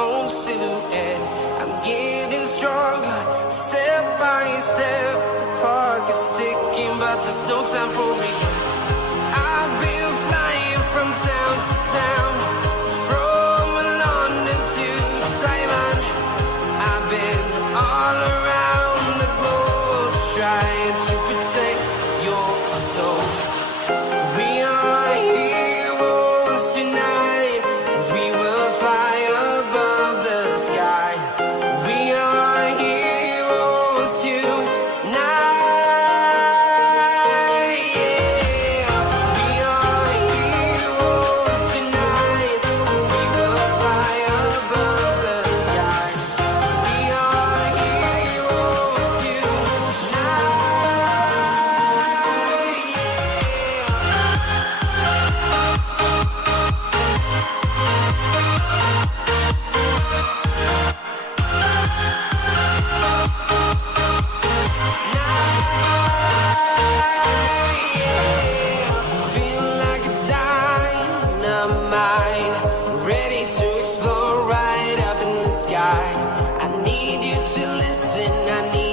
own silhouette. I'm getting stronger, step by step. The clock is ticking, but there's no time for regrets. I've been flying from town to town, from London to Taiwan. I've been all around the globe, trying to protect your soul. We are heroes tonight. We will fly above the sky. We are heroes tonight. Yeah. We are heroes tonight. We will fly above the sky. We are heroes tonight. Feel like a dynamite, ready to explore right up in the sky. I need you to listen, I need